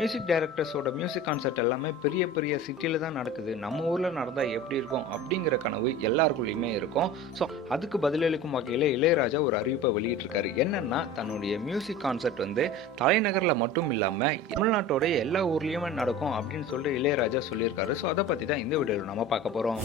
Music டைரக்டர்ஸோட music concert எல்லாமே பெரிய பெரிய சிட்டியில் தான் நடக்குது. நம்ம ஊரில் நடந்தால் எப்படி இருக்கும் அப்படிங்கிற கனவு எல்லாருக்குள்ளேயுமே இருக்கும். ஸோ அதுக்கு பதிலளிக்கும் வகையில் இளையராஜா ஒரு அறிவிப்பை வெளியிட்டிருக்காரு. என்னன்னா, தன்னுடைய மியூசிக் கான்சர்ட் வந்து தலைநகரில் மட்டும் இல்லாமல் தமிழ்நாட்டோட எல்லா ஊர்லேயுமே நடக்கும் அப்படின்னு சொல்லிட்டு இளையராஜா சொல்லியிருக்காரு. ஸோ அதை பற்றி தான் இந்த வீடியோவில் நம்ம பார்க்க போகிறோம்.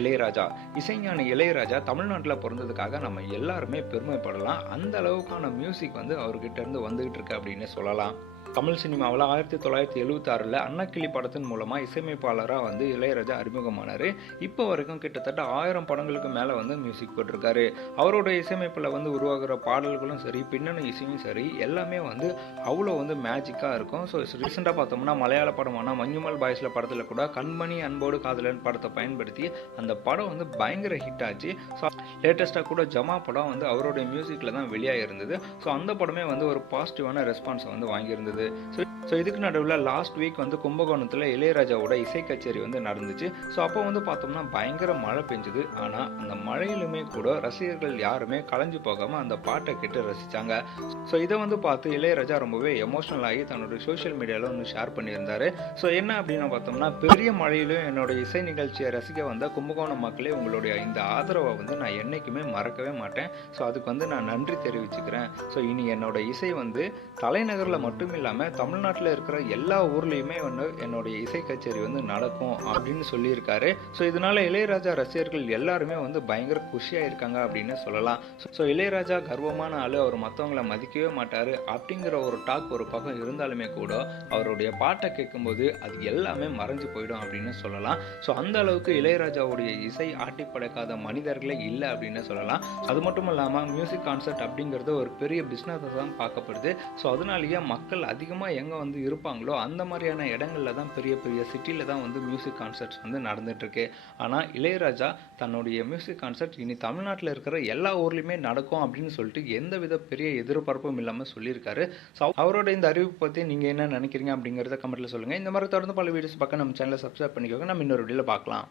இளையராஜா, இசைஞானி இளையராஜா தமிழ்நாட்டில் பிறந்ததுக்காக நம்ம எல்லாருமே பெருமைப்படலாம். அந்த அளவுக்கான மியூசிக் வந்து அவர்கிட்ட இருந்து வந்துகிட்டு இருக்கு அப்படின்னு சொல்லலாம். தமிழ் சினிமாவில் 1976 அன்னக்கிளி படத்தின் மூலமாக இசையமைப்பாளராக வந்து இளையராஜா அறிமுகமானார். இப்போ வரைக்கும் கிட்டத்தட்ட 1000 படங்களுக்கு மேலே வந்து மியூசிக் போட்டிருக்காரு. அவரோட இசையமைப்பில் வந்து உருவாகிற பாடல்களும் சரி, பின்னணி இசையும் சரி, எல்லாமே வந்து அவ்வளோ வந்து மேஜிக்காக இருக்கும். ஸோ ரீசெண்டாக பார்த்தோம்னா மலையாள படமான மஞ்சுமல் பாய்ஸில் படத்தில் கூட கண்மணி அன்போடு காதலன் படத்தை பயன்படுத்தி அந்த படம் வந்து பயங்கர ஹிட் ஆச்சு. ஸோ லேட்டஸ்ட்டாக கூட ஜமா படம் வந்து அவருடைய மியூசிக்கில் தான் வெளியாக இருந்தது. ஸோ அந்த படமே வந்து ஒரு பாசிட்டிவான ரெஸ்பான்ஸை வந்து வாங்கியிருந்தது. ஸோ இதுக்கு நடுவில் லாஸ்ட் வீக் வந்து கும்பகோணத்தில் இளையராஜாவோட இசை கச்சேரி வந்து நடந்துச்சு. ஸோ அப்போ வந்து பார்த்தோம்னா பயங்கர மழை பெஞ்சுது. ஆனால் அந்த மழையிலுமே கூட ரசிகர்கள் யாருமே கலைஞ்சு போகாமல் அந்த பாட்டை கேட்டு ரசித்தாங்க. ஸோ இதை வந்து பார்த்து இளையராஜா ரொம்பவே எமோஷனல் ஆகி தன்னோட சோஷியல் மீடியாவில் வந்து ஷேர் பண்ணியிருந்தாரு. ஸோ என்ன அப்படின்னு பார்த்தோம்னா, பெரிய மழையிலும் என்னோட இசை நிகழ்ச்சியை ரசிக்க வந்த கும்பகோணம் மக்களே, உங்களுடைய இந்த ஆதரவை வந்து நான் என்றைக்குமே மறக்கவே மாட்டேன். ஸோ அதுக்கு வந்து நான் நன்றி தெரிவிச்சுக்கிறேன். ஸோ இனி என்னோட இசை வந்து தலைநகரில் மட்டும் இல்லாமல் தமிழ்நாட்டில் இருக்கிற எல்லா ஊர்லேயுமே வந்து என்னுடைய இசை கச்சேரி வந்து நடக்கும் அப்படின்னு சொல்லியிருக்காரு. ஸோ இதனால இளையராஜா ரசிகர்கள் எல்லாருமே வந்து பயங்கர குஷியாக இருக்காங்க அப்படின்னு சொல்லலாம். ஸோ இளையராஜா கர்வமான ஆள், அவர் மற்றவங்களை மதிக்கவே மாட்டார் அப்படிங்கிற ஒரு டாக் ஒரு பக்கம் இருந்தாலுமே கூட அவருடைய பாட்டை கேட்கும்போது அது எல்லாமே மறைஞ்சு போயிடும் அப்படின்னு சொல்லலாம். ஸோ அந்த அளவுக்கு இளையராஜாவுடைய இசை ஆட்டி படைக்காத மனிதர்களே இல்லை அப்படின்னு சொல்லலாம். அது மட்டும் இல்லாமல் மியூசிக் கான்சர்ட் அப்படிங்கிறது ஒரு பெரிய பிஸ்னஸ் தான் பார்க்கப்படுது. ஸோ அதனாலேயே மக்கள் அதிகமாக எங்கே வந்து இருப்பாங்களோ அந்த மாதிரியான இடங்களில் தான், பெரிய பெரிய சிட்டியில் தான் வந்து மியூசிக் கான்சர்ட்ஸ் வந்து நடந்துகிட்ருக்கு. ஆனால் இளையராஜா தன்னுடைய மியூசிக் கான்சர்ட் இனி தமிழ்நாட்டில் இருக்கிற எல்லா ஊர்லேயுமே நடக்கும் அப்படின்னு சொல்லிட்டு எந்தவித பெரிய எதிர்பார்ப்பும் இல்லாமல் சொல்லியிருக்காரு. ஸோ அவரோட இந்த அறிவிப்பு பற்றி நீங்கள் என்ன நினைக்கிறீங்க அப்படிங்கிறத கமெண்ட்டில் சொல்லுங்கள். இந்த மாதிரி தொடர்ந்து பல வீடியோஸ் பார்க்க நம்ம சேனலை சப்ஸ்கிரைப் பண்ணிக்கோங்க. நம்ம இன்னொரு வீடியோவில் பார்க்கலாம்.